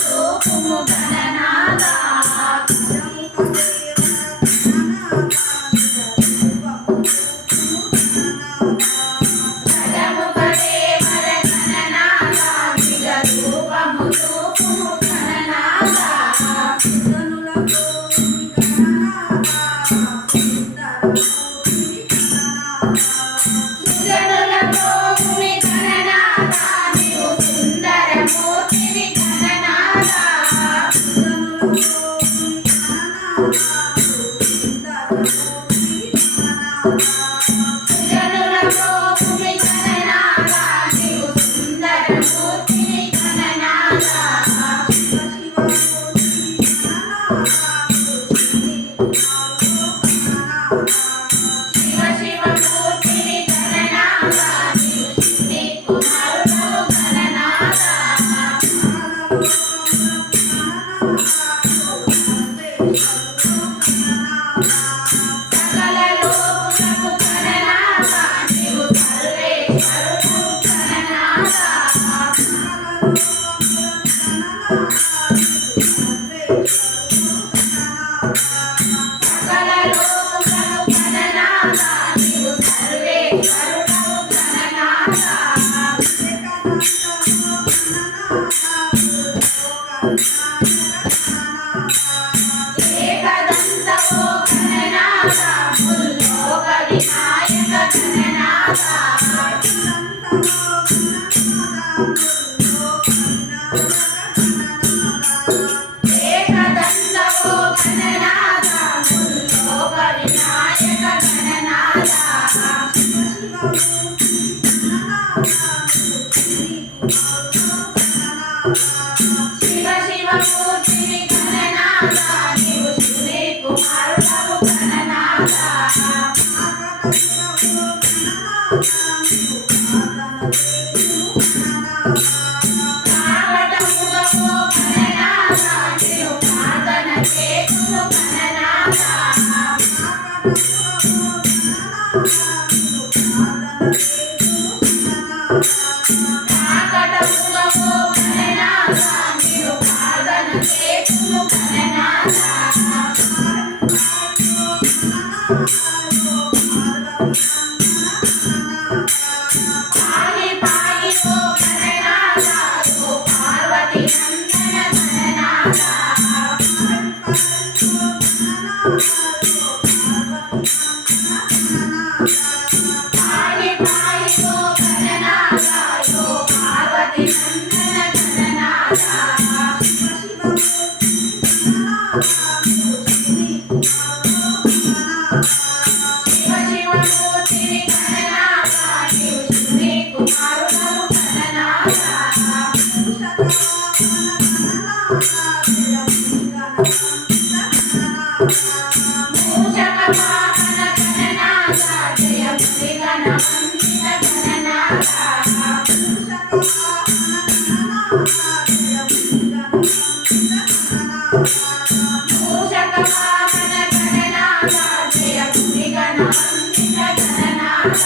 చూపుము గణనాథ గజముఖ దేవర గణనాథ నిజ రూపము చూపుము గణనాథ సుజనులతో ముని గణనాథ నీవు సుందరమూర్తివి గణనాథ సుజనులతో ముని గణనాథ నీవు సుందరమూర్తివి గణనాథ శివ శివ మూర్తివి గణనాథ నీవు శివుని కుమారుడవు గణనాథ సకల లోకులకు గణనాథ నీవు సర్వేశ్వరుడవు గణనాథ సకల లోకులకు గణనాథ నీవు సర్వేశ్వరుడవు గణనాథ ఏకదంతవో గణనాథ ముల్లోక వినాయక గణనాథ ఏకదంతవో గణనాథ ముల్లోక వినాయక గణనాథ శివ శివ మూర్తివి గణనాథ నీవు శివుని కుమారుడవు గణనాథ కాకటముగవో గణనాథ నీవు ప్రార్థన చేతుము గణనాథ కాకటముగవో గణనాథ నీవు ప్రార్థన చేతుము గణనాథ పాగి పాగివో గణనాథ ఓ పార్వతి నందన గణనాథ పాగి పాగివో గణనాథ ఓ పార్వతి నందన గణనాథ శివ శివ మూర్తివి గణనాథ నీవు శివుని కుమారుడవు గణనాథ మూషక వాహన గణనాథ జయ ముని గణవందిత గణనాథ మూషక వాహన గణనాథ జయ ముని గణవందిత గణనాథ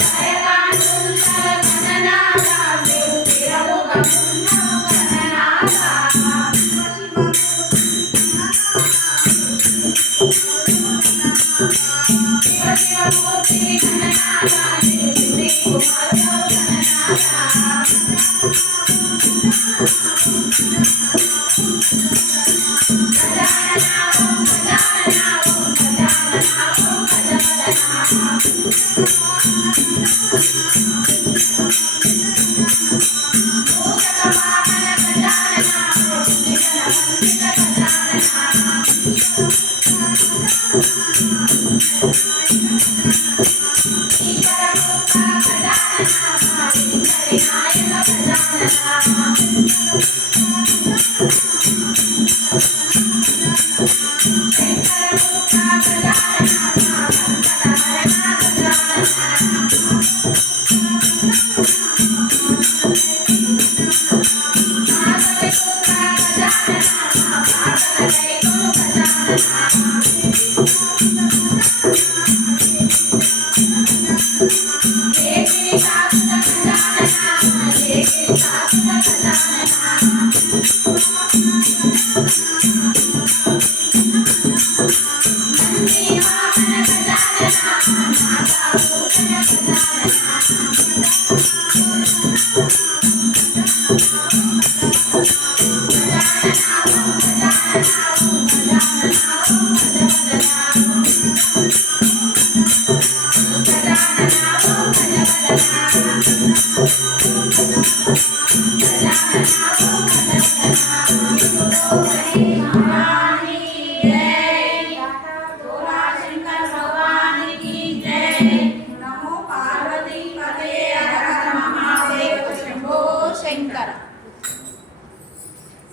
జయగాంధుల గణనాథ నీవు చిరముగా ఉన్నవు గణనాథ శివ శివ మూర్తివి గణనాథ నీవు శివుని కుమారుడవు గణనాథ గజానన ఓం గజానన ఓం గజానన ఓం గజపదన మూషక వాహన గజానన ఓం గణవందిత గజానన ఈశ్వర రూప గజానన వినాయక గజానన శంకర రూప గజానన సంకటహరణ గజానన మాధవి రూప గజానన పార్వత జయ గురు గజానన గజానన ఓం గజానన